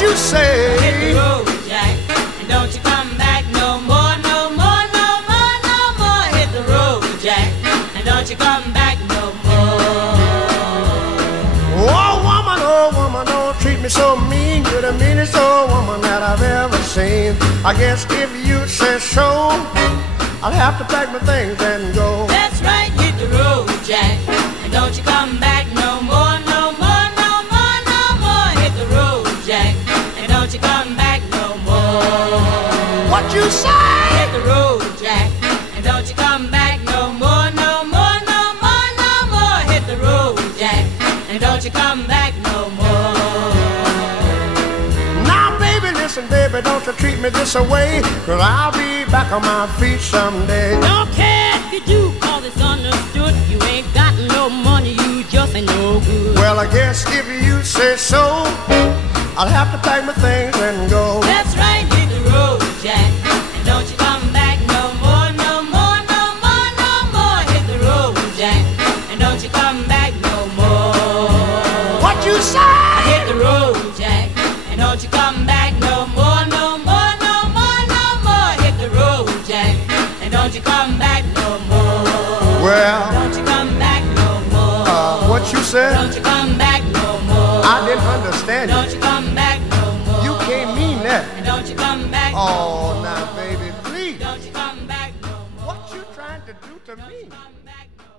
What you say? Hit the road, Jack, and don't you come back no more, no more, no more, no more. Hit the road, Jack, and don't you come back no more. Oh woman, don't treat me so mean. You're the meanest old woman that I've ever seen. I guess if you say so, I'll have to pack my things and go. That's right, hit the road, Jack, and don't you come back no more, no more, no more, no more. Hit the road, Jack, and don't you come back no more. What you say? Hit the road, Jack, and don't you come back no more, no more, no more, no more. Hit the road, Jack, and don't you come back no more. Now baby, listen baby, don't you treat me this away, 'cause I'll be back on my feet someday. Don't care if you do, 'cause it's understood. You ain't got no money, you just ain't no good. Well, I guess if you say so, I'll have to pack my things and go. That's right, hit the road, Jack, and don't you come back no more, no more, no more, no more. Hit the road, Jack, and don't you come back no more. What you say? Hit the road, Jack, and don't you come back no more, no more, no more, no more. Hit the road, Jack, and don't you come back no more. Well, Don't you come back no more. what you said? Don't you come back no more. I didn't understand Don't you. you come back no more. You can't mean that. And don't you come back no Oh, more. now baby, please. Don't you come back no more. What you trying to do to me? Come back no more.